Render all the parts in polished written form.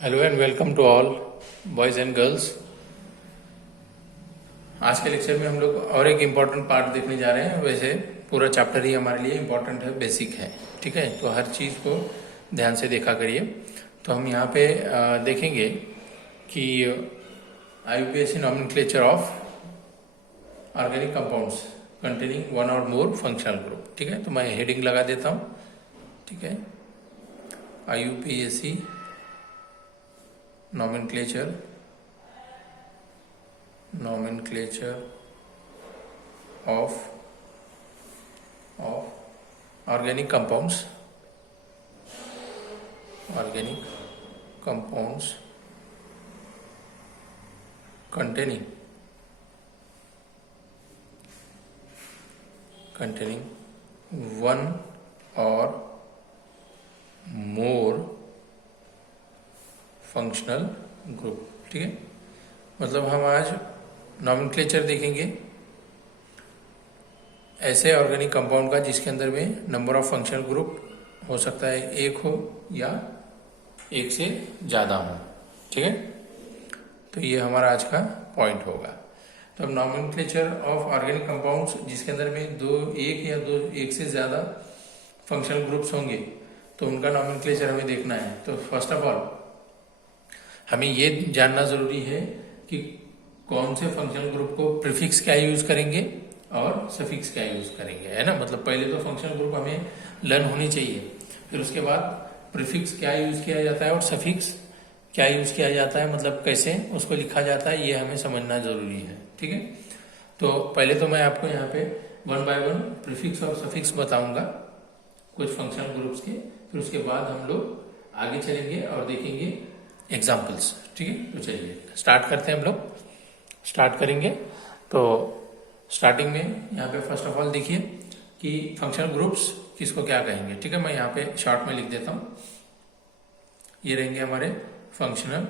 Hello and welcome to all boys and girls. आज के lecture में हम लोग और एक इम्पॉर्टेंट पार्ट देखने जा रहे हैं। वैसे पूरा चैप्टर ही हमारे लिए इम्पॉर्टेंट है, बेसिक है, ठीक है। तो हर चीज़ को ध्यान से देखा करिए। तो हम यहाँ पे देखेंगे कि IUPAC nomenclature of organic compounds containing one और मोर फंक्शनल ग्रुप, ठीक है। तो मैं हेडिंग लगा देता हूँ, ठीक है। IUPAC nomenclature of organic compounds containing one or more functional group, ठीक है। मतलब हम आज नॉमेनक्लेचर देखेंगे ऐसे ऑर्गेनिक कंपाउंड का जिसके अंदर में नंबर ऑफ फंक्शनल ग्रुप हो सकता है एक हो या एक से ज़्यादा हो, ठीक है। तो ये हमारा आज का पॉइंट होगा। तो अब नॉमेनक्लेचर ऑफ ऑर्गेनिक कंपाउंड्स जिसके अंदर में एक से ज़्यादा फंक्शनल ग्रुप्स होंगे तो उनका नॉमेनक्लेचर हमें देखना है। तो फर्स्ट ऑफ ऑल हमें ये जानना जरूरी है कि कौन से फंक्शनल ग्रुप को प्रीफिक्स क्या यूज करेंगे और सफिक्स क्या यूज करेंगे, है ना। मतलब पहले तो फंक्शनल ग्रुप हमें लर्न होनी चाहिए, फिर उसके बाद प्रीफिक्स क्या यूज किया जाता है और सफिक्स क्या यूज किया जाता है, मतलब कैसे उसको लिखा जाता है, ये हमें समझना जरूरी है, ठीक है। तो पहले तो मैं आपको यहाँ पे वन बाय वन प्रीफिक्स और सफिक्स बताऊंगा कुछ फंक्शनल ग्रुप्स के, फिर उसके बाद हम लोग आगे चलेंगे और देखेंगे एग्जाम्पल्स, ठीक है। तो चलिए स्टार्ट करते हैं। हम लोग स्टार्ट करेंगे। तो स्टार्टिंग में यहाँ पे फर्स्ट ऑफ ऑल देखिए कि फंक्शनल ग्रुप्स किसको क्या कहेंगे, ठीक है। मैं यहाँ पे शॉर्ट में लिख देता हूँ। ये रहेंगे हमारे फंक्शनल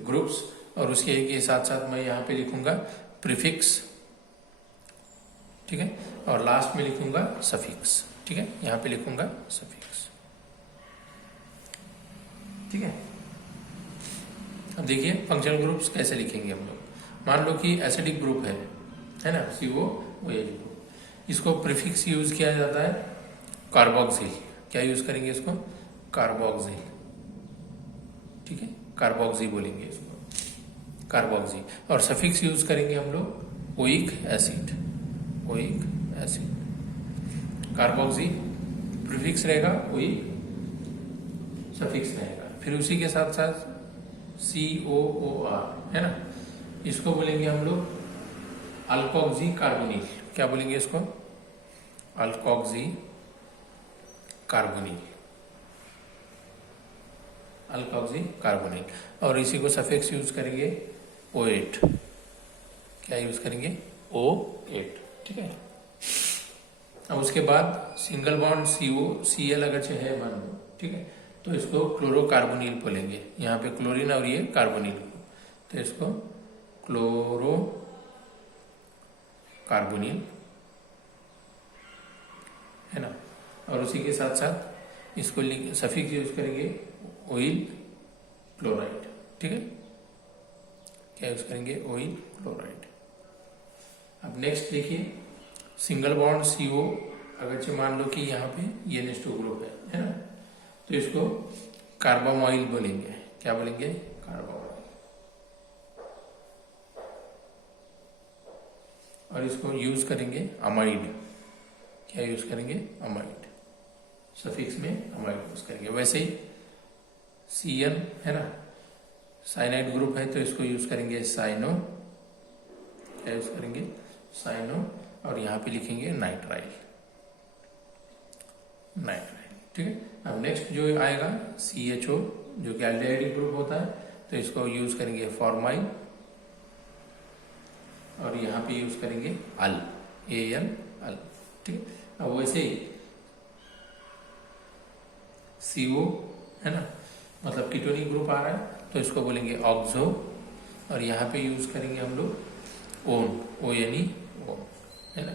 ग्रुप्स और उसके के साथ साथ मैं यहाँ पे लिखूंगा प्रीफिक्स, ठीक है, और लास्ट में लिखूंगा सफिक्स, ठीक है। यहाँ पे लिखूंगा सफिक्स, ठीक है। अब देखिए फंक्शनल ग्रुप्स कैसे लिखेंगे हम लोग। मान लो कि एसिडिक ग्रुप है ना, COOH ग्रुप, इसको प्रीफिक्स यूज किया जाता है कार्बोक्सिल। क्या यूज करेंगे इसको? कार्बोक्सिल, ठीक है, कार्बोक्सी बोलेंगे इसको, कार्बोक्सी। और सफिक्स यूज करेंगे हम लोग ओइक एसिड, कार्बोक्सी प्रीफिक्स रहेगा, ओइक सफिक्स रहेगा। फिर उसी के साथ साथ COOR है ना, इसको बोलेंगे हम लोग अल्कोक्सी कार्बोनिल। क्या बोलेंगे इसको? अल्कोक्सी कार्बोनिल, और इसी को सफिक्स यूज करेंगे O8। क्या यूज करेंगे? O8, ठीक है। अब उसके बाद सिंगल बॉन्ड COCl अगर है मान लो, ठीक है, तो इसको क्लोरोकार्बोनिल बोलेंगे। यहाँ पे क्लोरीन और ये कार्बोनिल, तो इसको क्लोरोकार्बोनिल, है ना। और उसी के साथ साथ इसको सफिक्स यूज करेंगे ऑयल क्लोराइड, ठीक है। क्या यूज करेंगे? Oil chloride. अब नेक्स्ट देखिए सिंगल बॉन्ड CO अगर मान लो कि यहाँ पे ये NH2 ग्रुप है ना, तो इसको कार्बामोइल बोलेंगे। क्या बोलेंगे? कार्बामोइल। और इसको यूज करेंगे अमाइड। क्या यूज करेंगे? अमाइड, सफिक्स में अमाइड यूज करेंगे। वैसे ही CN है ना, साइनाइड ग्रुप है, तो इसको यूज करेंगे साइनो। क्या यूज करेंगे? साइनो। और यहाँ पे लिखेंगे नाइट्राइल, ठीक है। अब नेक्स्ट जो आएगा CHO, जो कि एल्डिहाइड ग्रुप होता है, तो इसको यूज करेंगे फॉर्माइल। और यहाँ पे यूज करेंगे अल, AL, ठीक है। अब वैसे ही CO है ना, मतलब कीटोनिक ग्रुप आ रहा है, तो इसको बोलेंगे ऑक्सो। और यहाँ पे यूज करेंगे हम लोग ओन, ONE, है ना।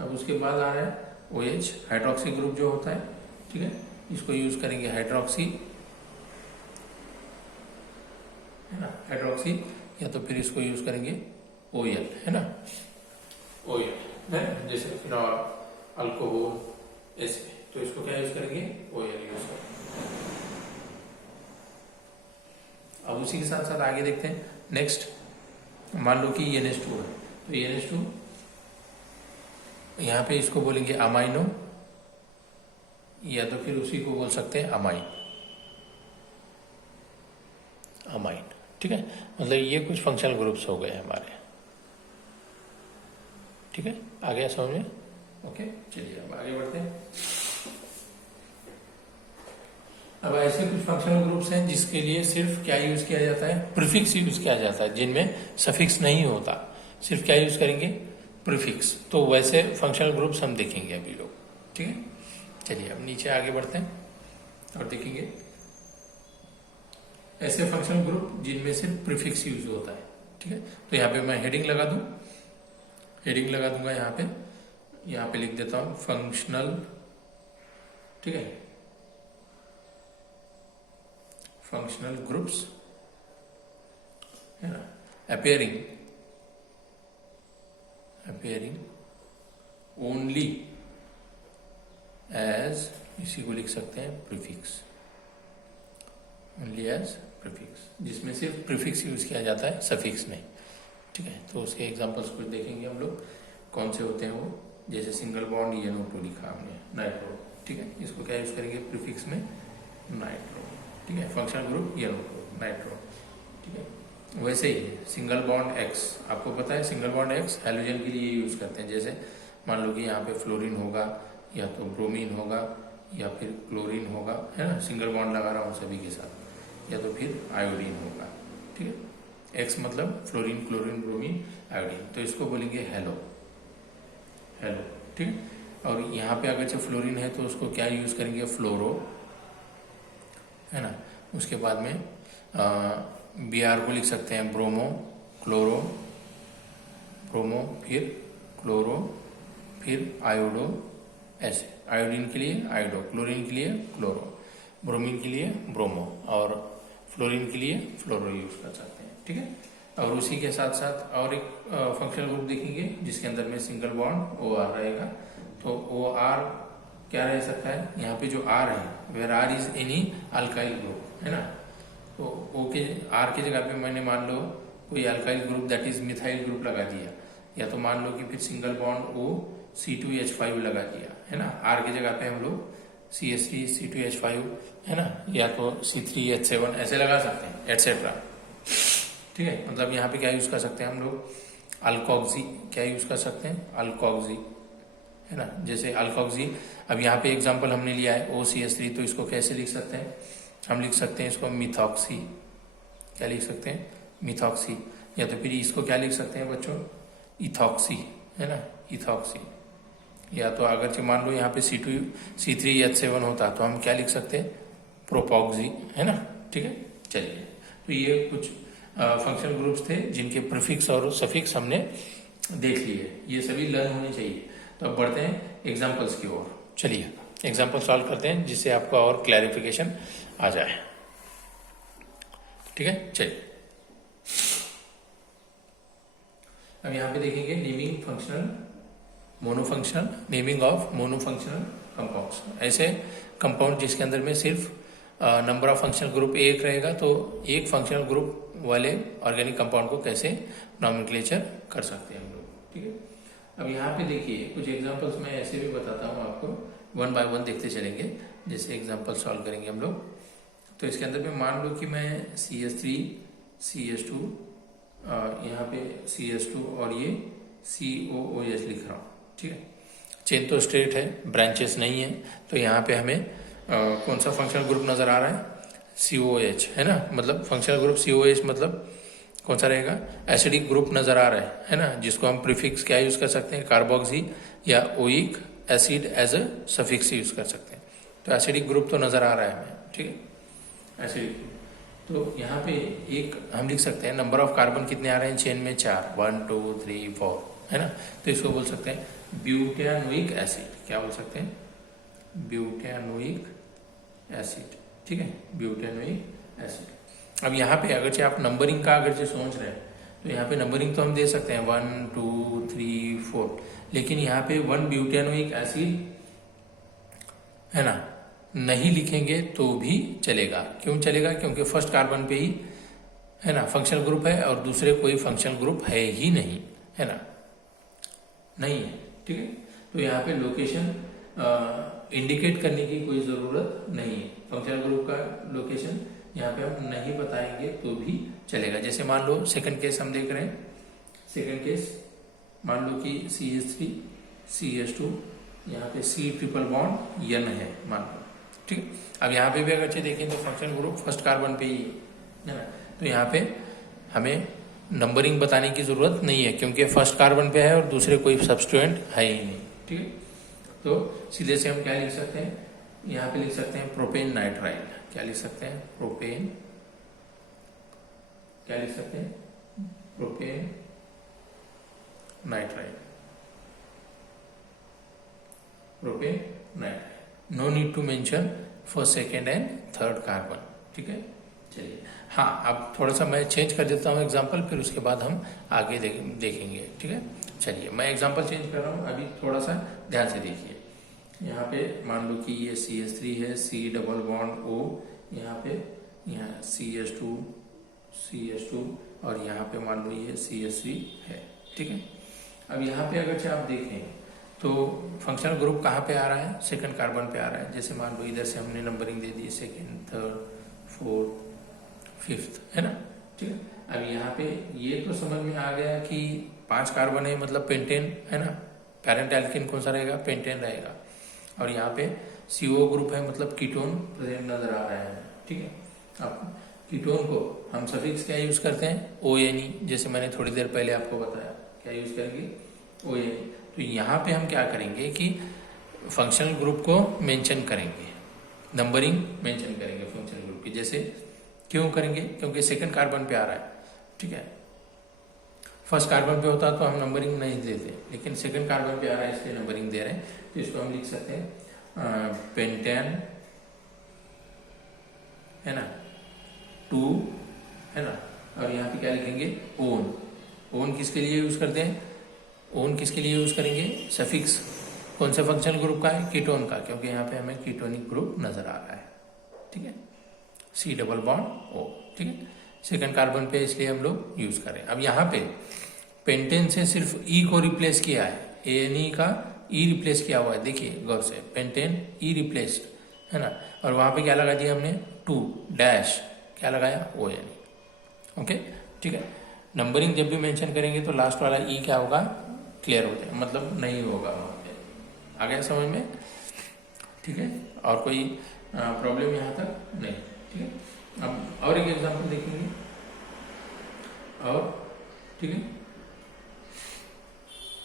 अब उसके बाद आ रहा है OH, हाइड्रोक्सी ग्रुप जो होता है, ठीक है, इसको यूज करेंगे हाइड्रोक्सी। हाइड्रोक्सी, या तो फिर इसको यूज करेंगे OL, है ना, OL है, जैसे फिनॉल, अल्कोहल, ऐसे, तो इसको क्या यूज करेंगे, OL यूज करेंगे। अब उसी के साथ साथ आगे देखते हैं। नेक्स्ट मान लो कि NH2 है, तो NH2 यहाँ पे इसको बोलेंगे अमाइनो, या तो फिर उसी को बोल सकते हैं अमाइन, अमाइन, ठीक है। मतलब ये कुछ फंक्शनल ग्रुप्स हो गए हमारे, ठीक है, आ गया समझ में? ओके, चलिए अब आगे बढ़ते हैं। अब ऐसे कुछ फंक्शनल ग्रुप्स हैं जिसके लिए सिर्फ क्या यूज किया जाता है, प्रीफिक्स यूज किया जाता है, जिनमें सफिक्स नहीं होता, सिर्फ क्या यूज करेंगे, प्रीफिक्स। तो वैसे फंक्शनल ग्रुप्स हम देखेंगे अभी लोग, ठीक है। चलिए अब नीचे आगे बढ़ते हैं और देखेंगे ऐसे फंक्शनल ग्रुप जिनमें सिर्फ प्रीफिक्स यूज होता है, ठीक है। तो यहाँ पे मैं हेडिंग लगा दूं, हेडिंग लगा दूंगा यहाँ पे लिख देता हूं फंक्शनल, ठीक है, फंक्शनल ग्रुप्स, है ना, अपियरिंग ओनली एज, इसी को लिख सकते हैं प्रीफिक्स, ओनली एज प्रीफिक्स, जिसमें सिर्फ प्रीफिक्स यूज किया जाता है, सफिक्स नहीं, ठीक है। तो उसके एग्जांपल्स कुछ देखेंगे हम लोग, कौन से होते हैं वो, जैसे सिंगल बॉन्ड NO2 लिखा हमने, नाइट्रो, ठीक है, इसको क्या यूज करेंगे प्रीफिक्स में, नाइट्रो, ठीक है, फंक्शनल ग्रुप NO2 नाइट्रो, ठीक है। वैसे ही सिंगल बॉन्ड X, आपको पता है सिंगल बॉन्ड X हैलोजन के लिए यूज करते हैं, जैसे मान लो कि यहाँ पे फ्लोरीन होगा, या तो ब्रोमीन होगा, या फिर क्लोरीन होगा, है ना, सिंगल बॉन्ड लगा रहा हूँ सभी के साथ, या तो फिर आयोडीन होगा, ठीक है। X मतलब फ्लोरीन, क्लोरीन, ब्रोमीन, आयोडीन, तो इसको बोलेंगे हेलो, हेलो, ठीक है। और यहाँ पे अगर जो फ्लोरीन है तो उसको क्या यूज करेंगे, फ्लोरो, है ना। उसके बाद में Br को लिख सकते हैं ब्रोमो, क्लोरो, ब्रोमो, फिर क्लोरो, फिर आयोडो, ऐसे, आयोडीन के लिए आयोडो, क्लोरीन के लिए क्लोरो, ब्रोमीन के लिए ब्रोमो, और फ्लोरीन के लिए फ्लोरो यूज कर सकते हैं, ठीक है। और उसी के साथ साथ और एक फंक्शनल ग्रुप देखेंगे जिसके अंदर में सिंगल बॉन्ड OR रहेगा, तो OR क्या रह सकता है, यहाँ पे जो R है, where R is any alkyl group, है ना, तो O के R की जगह पे मैंने मान लो कोई alkyl group that is methyl group लगा दिया, या तो मान लो कि फिर सिंगल बॉन्ड O C2H5 लगा दिया, है ना, R की जगह पे हम लोग CH3 C2H5, है ना, या तो C3H7 ऐसे लगा सकते हैं, एटसेट्रा, ठीक है। मतलब यहाँ पे क्या यूज कर सकते हैं हम लोग, अल्कोक्सी, क्या यूज कर सकते हैं, अल्कोक्सी, है ना, जैसे अल्कोक्सी। अब यहाँ पे एग्जांपल हमने लिया है OCH3, तो इसको कैसे लिख सकते हैं, हम लिख सकते हैं इसको मिथॉक्सी, क्या लिख सकते हैं, मिथॉक्सी, या तो फिर इसको क्या लिख सकते हैं बच्चों, इथॉक्सी, है ना, इथॉक्सी, या तो अगर मान लो यहाँ पे C3H7 होता तो हम क्या लिख सकते हैं, प्रोपॉक्सी, है ना, ठीक है। चलिए, तो ये कुछ फंक्शनल ग्रुप्स थे जिनके प्रीफिक्स और सफिक्स हमने देख लिए, ये सभी लर्न होने चाहिए। तो अब बढ़ते हैं एग्जाम्पल्स की ओर, चलिए एग्जाम्पल सॉल्व करते हैं जिससे आपको और क्लैरिफिकेशन आ जाए, ठीक है। चलिए अब यहाँ पे देखेंगे naming functional monofunctional, naming of monofunctional compounds, ऐसे कंपाउंड जिसके अंदर में सिर्फ नंबर ऑफ फंक्शनल ग्रुप एक रहेगा, तो एक फंक्शनल ग्रुप वाले ऑर्गेनिक कंपाउंड को कैसे नॉमेनक्लेचर कर सकते हैं हम लोग, ठीक है। अब यहाँ पे देखिए कुछ एग्जांपल्स मैं ऐसे भी बताता हूँ आपको, वन बाय वन देखते चलेंगे, जैसे एग्जांपल सॉल्व करेंगे हम लोग। तो इसके अंदर में मान लो कि मैं CH3 CH2 यहाँ पे CH2 और ये COOH लिख रहा हूँ, ठीक है। चेन तो स्ट्रेट है, ब्रांचेस नहीं है, तो यहाँ पे हमें कौन सा फंक्शनल ग्रुप नजर आ रहा है, COH, है ना, मतलब फंक्शनल ग्रुप COH मतलब कौन सा रहेगा, एसिडिक ग्रुप नजर आ रहा है ना, जिसको हम प्रीफिक्स क्या यूज कर सकते हैं, कार्बोक्सी या oic acid as a suffix use कर सकते हैं। तो एसिडिक ग्रुप तो नजर आ रहा है हमें, ठीक है, एसिडिक ग्रुप। तो यहाँ पे एक हम लिख सकते हैं नंबर ऑफ कार्बन कितने आ रहे हैं चेन में, 4, 1 2 3 4, है ना, तो इसको बोल सकते हैं ब्यूटानोइक एसिड, क्या बोल सकते हैं, ब्यूटानोइक एसिड, ठीक है, ब्यूटानोइक एसिड। अब यहाँ पे अगरचे आप नंबरिंग का अगरचे सोच रहे हैं तो यहाँ पे नंबरिंग तो हम दे सकते हैं 1 2 3 4, लेकिन यहाँ पे 1 ब्यूटेनोइक एसिड है ना नहीं लिखेंगे तो भी चलेगा। क्यों चलेगा? क्योंकि फर्स्ट कार्बन पे ही है ना फंक्शनल ग्रुप है और दूसरे कोई फंक्शनल ग्रुप है ही नहीं, है ना, नहीं है। ठीक है, तो यहाँ पे लोकेशन इंडिकेट करने की कोई ज़रूरत नहीं है। फंक्शनल ग्रुप का लोकेशन यहाँ पे हम नहीं बताएंगे तो भी चलेगा। जैसे मान लो सेकंड केस हम देख रहे हैं, सेकंड केस मान लो कि CH3 CH2 यहाँ पे C ट्रिपल बॉन्ड N है मान लो। ठीक है, अब यहाँ पे भी अगर अच्छे देखें तो फंक्शनल ग्रुप फर्स्ट कार्बन पे ही है ना, तो यहाँ पे हमें नंबरिंग बताने की जरूरत नहीं है क्योंकि फर्स्ट कार्बन पे है और दूसरे कोई सब्स्टिट्यूएंट है ही नहीं। ठीक है, तो सीधे से हम क्या लिख सकते हैं, यहाँ पे लिख सकते हैं प्रोपेन नाइट्राइल। क्या लिख सकते हैं? प्रोपेन, क्या लिख सकते हैं? Propane nitrile, propane nitrile. No need to mention first second and third carbon. ठीक है, चलिए हाँ, अब थोड़ा सा मैं चेंज कर देता हूँ एग्जांपल, फिर उसके बाद हम आगे देखेंगे। ठीक है, चलिए मैं एग्जांपल चेंज कर रहा हूँ, अभी थोड़ा सा ध्यान से देखिए। यहाँ पे मान लो कि ये CH3 है, C डबल बॉन्ड O, यहाँ पे यहाँ CH2 और यहाँ पे मान लो ये CH3 है। ठीक है, अब यहाँ पे अगर आप देखें तो फंक्शनल ग्रुप कहाँ पे आ रहा है? सेकंड कार्बन पे आ रहा है। जैसे मान लो इधर से हमने नंबरिंग दे दी, सेकंड, थर्ड, फोर्थ, फिफ्थ, है ना। ठीक है, अब यहाँ पे ये तो समझ में आ गया कि 5 कार्बन है मतलब पेंटेन है ना, पैरेंट एल्किन कौन सा रहेगा? पेंटेन रहेगा। और यहाँ पे CO ग्रुप है मतलब कीटोन प्रेजेंट नजर आ रहा है। ठीक है, अब कीटोन को हम सफिक्स क्या यूज करते हैं? ONE, जैसे मैंने थोड़ी देर पहले आपको बताया, क्या यूज करेंगे? ONE। तो यहाँ पे हम क्या करेंगे कि फंक्शनल ग्रुप को मेंशन करेंगे, नंबरिंग मेंशन करेंगे फंक्शनल ग्रुप की। जैसे क्यों करेंगे? क्योंकि सेकंड कार्बन पे आ रहा है। ठीक है, फर्स्ट कार्बन पे होता तो हम नंबरिंग नहीं देते, लेकिन सेकंड कार्बन पे आ रहा है इसलिए नंबरिंग दे रहे हैं। तो इसको हम लिख सकते हैं पेंटेन, है ना, 2, है ना, और यहाँ पे क्या लिखेंगे? ओन। ओन किसके लिए यूज करते हैं? ओन किसके लिए यूज करेंगे? सफिक्स कौन सा फंक्शनल ग्रुप का है? कीटोन का, क्योंकि यहाँ पे हमें कीटोनिक ग्रुप नजर आ रहा है। ठीक है, C डबल बॉन्ड O। ठीक है, सेकंड कार्बन पे इसलिए हम लोग यूज करें। अब यहाँ पे पेंटेन से सिर्फ E को रिप्लेस किया है, ANE का E रिप्लेस किया हुआ है। देखिए गौर से, पेंटेन E रिप्लेस्ड, है ना, और वहां पे क्या लगा दिया हमने? 2 डैश, क्या लगाया? ONE। ओके, ठीक है, नंबरिंग जब भी मेंशन करेंगे तो लास्ट वाला E क्या होगा? क्लियर हो जाए, मतलब नहीं होगा वहां पे। आ गया समझ में? ठीक है, और कोई प्रॉब्लम यहाँ तक नहीं। ठीक है, अब और एक एग्जांपल देखेंगे और, ठीक है,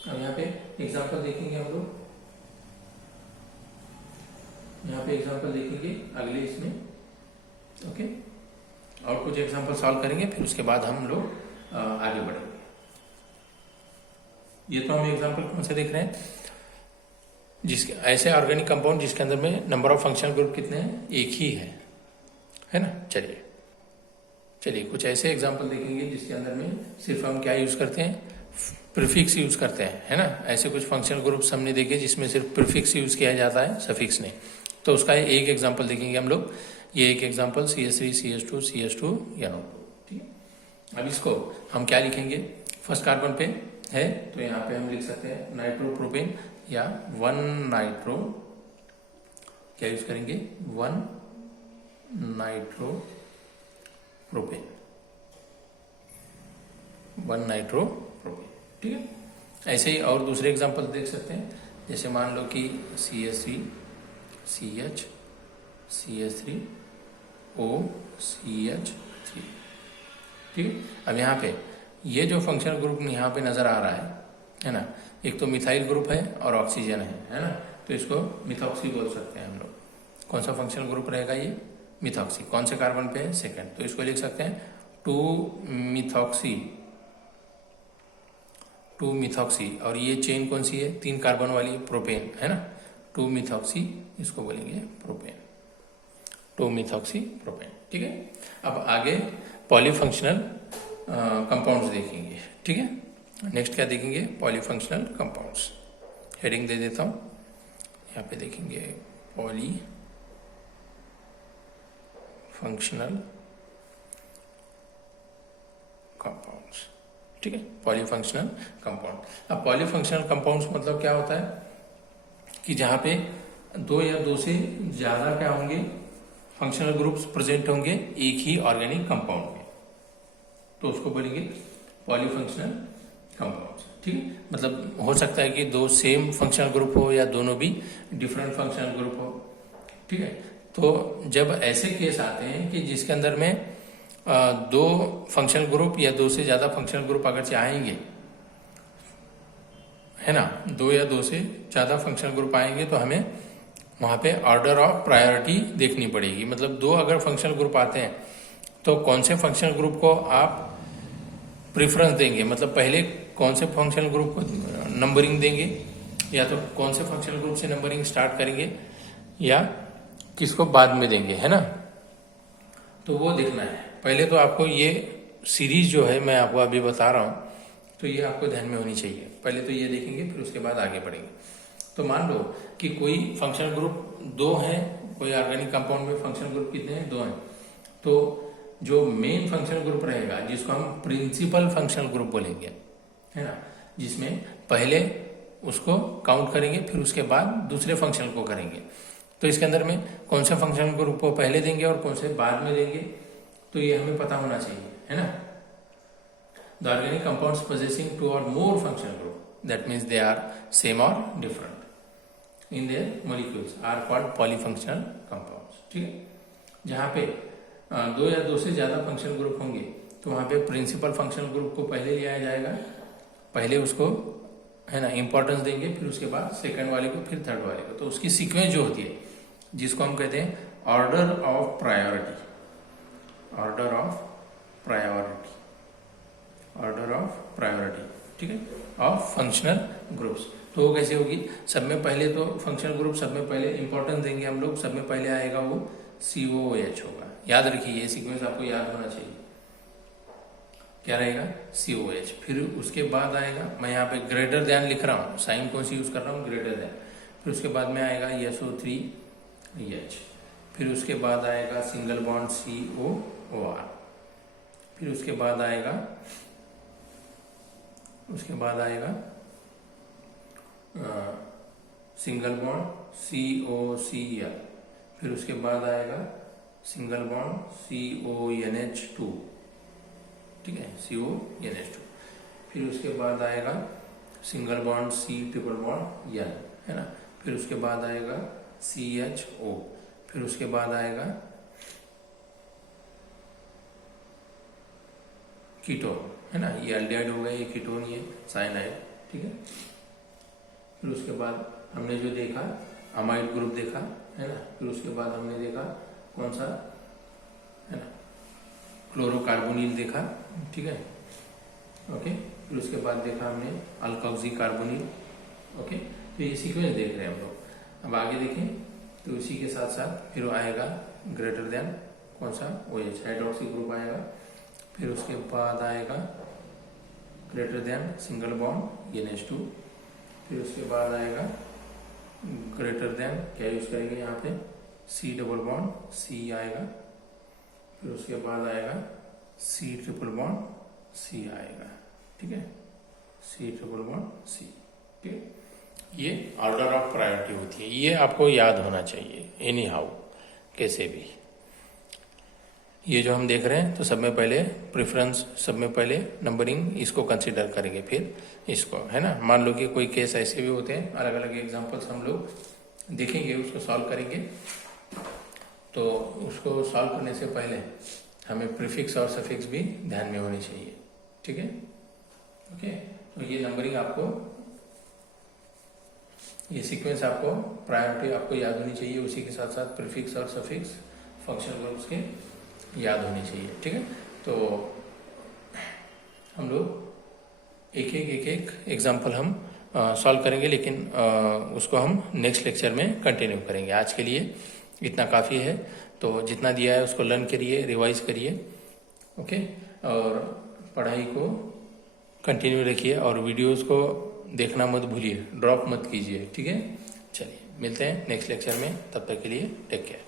अब यहाँ पे एग्जांपल देखेंगे हम लोग, यहाँ पे एग्जांपल देखेंगे अगले इसमें। ओके, और कुछ एग्जांपल सॉल्व करेंगे, फिर उसके बाद हम लोग आगे बढ़ेंगे। ये तो हम एग्जांपल कौन से देख रहे हैं? जिसके ऐसे ऑर्गेनिक कंपाउंड जिसके अंदर में नंबर ऑफ फंक्शनल ग्रुप कितने हैं? एक ही है ना। चलिए कुछ ऐसे एग्जांपल देखेंगे जिसके अंदर में सिर्फ हम क्या यूज करते हैं? प्रीफिक्स यूज करते हैं, है ना। ऐसे कुछ फंक्शनल ग्रुप्स हमने देखे जिसमें सिर्फ प्रीफिक्स यूज किया जाता है, सफिक्स नहीं। तो उसका एक एग्जांपल देखेंगे हम लोग। ये एक example CH3 CH2 CH2 NO2। ठीक है, अब इसको हम क्या लिखेंगे? फर्स्ट कार्बन पे है तो यहाँ पे हम लिख सकते हैं नाइट्रोप्रोपेन या 1 नाइट्रो, क्या यूज करेंगे? 1 नाइट्रोप्रोपेन, 1 नाइट्रोप्रोपेन। ठीक है, ऐसे ही और दूसरे एग्जांपल देख सकते हैं। जैसे मान लो कि CH3 CH CH3 O CH3। ठीक है, अब यहाँ पे ये जो फंक्शनल ग्रुप यहाँ पे नजर आ रहा है ना, एक तो मिथाइल ग्रुप है और ऑक्सीजन है ना, तो इसको मिथॉक्सी बोल सकते हैं हम लोग। कौन सा फंक्शनल ग्रुप रहेगा ये? मिथॉक्सी। कौन से कार्बन पे है? सेकंड। तो इसको लिख सकते हैं 2 मिथॉक्सी, और ये चेन कौन सी है? 3 कार्बन वाली, प्रोपेन, है ना। 2 मिथॉक्सी, इसको बोलेंगे प्रोपेन, 2 मिथॉक्सी प्रोपेन। ठीक है, अब आगे पॉलीफंक्शनल कंपाउंड्स देखेंगे, ठीक है। नेक्स्ट क्या देखेंगे? Polyfunctional compounds. हेडिंग दे देता हूँ, यहाँ पे देखेंगे पॉलीफंक्शनल कंपाउंड्स, ठीक है। Polyfunctional compound. अब पॉलीफंक्शनल कंपाउंड्स मतलब क्या होता है कि जहाँ पे दो या दो से ज्यादा क्या होंगे, फंक्शनल ग्रुप्स प्रेजेंट होंगे एक ही ऑर्गेनिक कंपाउंड में, तो उसको बोलेंगे पॉलीफंक्शनल कंपाउंड्स, ठीक है। मतलब हो सकता है कि दो सेम फंक्शनल ग्रुप हो या दोनों भी डिफरेंट फंक्शनल ग्रुप हो, ठीक है। तो जब ऐसे केस आते हैं कि जिसके अंदर में दो फंक्शनल ग्रुप या दो से ज्यादा फंक्शनल ग्रुप अगर चाहेंगे, है ना, दो या दो से ज्यादा फंक्शनल ग्रुप आएंगे तो हमें वहां पे ऑर्डर ऑफ प्रायोरिटी देखनी पड़ेगी। मतलब दो अगर फंक्शनल ग्रुप आते हैं तो कौन से फंक्शनल ग्रुप को आप प्रेफरेंस देंगे, मतलब पहले कौन से फंक्शनल ग्रुप को नंबरिंग देंगे, या तो कौन से फंक्शनल ग्रुप से नंबरिंग स्टार्ट करेंगे या किसको बाद में देंगे, है ना। तो वो देखना है। पहले तो आपको ये सीरीज जो है मैं आपको अभी बता रहा हूँ, तो ये आपको ध्यान में होनी चाहिए। पहले तो ये देखेंगे, फिर उसके बाद आगे बढ़ेंगे। तो मान लो कि कोई फंक्शनल ग्रुप दो है, कोई ऑर्गेनिक कंपाउंड में फंक्शनल ग्रुप कितने हैं? दो हैं। तो जो मेन फंक्शनल ग्रुप रहेगा, जिसको हम प्रिंसिपल फंक्शनल ग्रुप बोलेंगे, है ना, जिसमें पहले उसको काउंट करेंगे फिर उसके बाद दूसरे फंक्शनल को करेंगे। तो इसके अंदर में कौन से फंक्शनल ग्रुप को पहले देंगे और कौन से बाद में देंगे, तो ये हमें पता होना चाहिए, है ना। The organic compounds possessing two or more functional group, that means they are same or different in their molecules are called polyfunctional compounds, ठीक है। जहाँ पे दो या दो से ज्यादा फंक्शनल ग्रुप होंगे तो वहां पे प्रिंसिपल फंक्शनल ग्रुप को पहले लिया जाएगा, पहले उसको, है ना, इंपॉर्टेंस देंगे, फिर उसके बाद सेकंड वाले को, फिर थर्ड वाले को। तो उसकी सीक्वेंस जो होती है, जिसको हम कहते हैं order of priority, order of priority, order of priority, ठीक है, ऑफ फंक्शनल ग्रुप्स। तो वो कैसे होगी? सब में पहले तो फंक्शनल ग्रुप सब में पहले इंपॉर्टेंस देंगे हम लोग, सब में पहले आएगा वो COOH होगा। याद रखिए, ये सीक्वेंस आपको याद होना चाहिए। क्या रहेगा? COH। फिर उसके बाद आएगा, मैं यहाँ पे ग्रेटर देन लिख रहा हूँ, साइन कौन सी यूज कर रहा हूँ? Greater than. फिर उसके बाद में आएगा SO3H। फिर उसके बाद आएगा सिंगल बॉन्ड COOR। फिर उसके बाद आएगा सिंगल बॉन्ड COCl। फिर उसके बाद आएगा सिंगल बॉन्ड CONH2, ठीक है, CONH2। फिर उसके बाद आएगा single bond C triple bond N, है ना। फिर उसके बाद आएगा CHO। फिर उसके बाद आएगा कीटोन, है ना, ये एल्डिहाइड हो गया, ये कीटोन, ये साइनाइड, ठीक है। फिर उसके बाद हमने जो देखा अमाइड ग्रुप देखा, है ना। फिर उसके बाद हमने देखा कौन सा, है ना, क्लोरोकार्बोनिल देखा, ठीक है, ओके। फिर उसके बाद देखा हमने अल्कोक्सी कार्बोनिल, ओके। तो ये सीक्वेंस देख रहे हैं हम लोग। अब आगे देखें तो इसी के साथ साथ फिर आएगा ग्रेटर देन कौन सा? OH, हाइड्रोक्सी ग्रुप आएगा। फिर उसके बाद आएगा greater than single bond NH2। फिर उसके बाद आएगा ग्रेटर देन, क्या यूज करेंगे यहाँ पे? C डबल बॉन्ड C आएगा। फिर उसके बाद आएगा C ट्रिपल बॉन्ड C आएगा, ठीक है, C ट्रिपल बॉन्ड C, ठीक है। ये ऑर्डर ऑफ प्रायोरिटी होती है, ये आपको याद होना चाहिए एनी हाउ, कैसे भी। ये जो हम देख रहे हैं तो सब में पहले प्रेफरेंस, सब में पहले नंबरिंग, इसको कंसीडर करेंगे, फिर इसको, है ना। मान लो कि कोई केस ऐसे भी होते हैं, अलग अलग एग्जांपल्स हम लोग देखेंगे, उसको सॉल्व करेंगे। तो उसको सॉल्व करने से पहले हमें प्रीफिक्स और सफिक्स भी ध्यान में होनी चाहिए, ठीक है, ओके। तो ये नंबरिंग आपको, ये सीक्वेंस आपको, प्रायोरिटी आपको याद होनी चाहिए, उसी के साथ साथ प्रीफिक्स और सफिक्स फंक्शनल ग्रुप्स के याद होनी चाहिए, ठीक है। तो हम लोग एक एक एग्जाम्पल हम सॉल्व करेंगे, लेकिन उसको हम नेक्स्ट लेक्चर में कंटिन्यू करेंगे। आज के लिए इतना काफ़ी है। तो तो जितना दिया है उसको लर्न करिए, रिवाइज करिए, ओके। और पढ़ाई को कंटिन्यू रखिए और वीडियोस को देखना मत भूलिए, ड्रॉप मत कीजिए, ठीक है। चलिए मिलते हैं नेक्स्ट लेक्चर में, तब तक के लिए टेक केयर।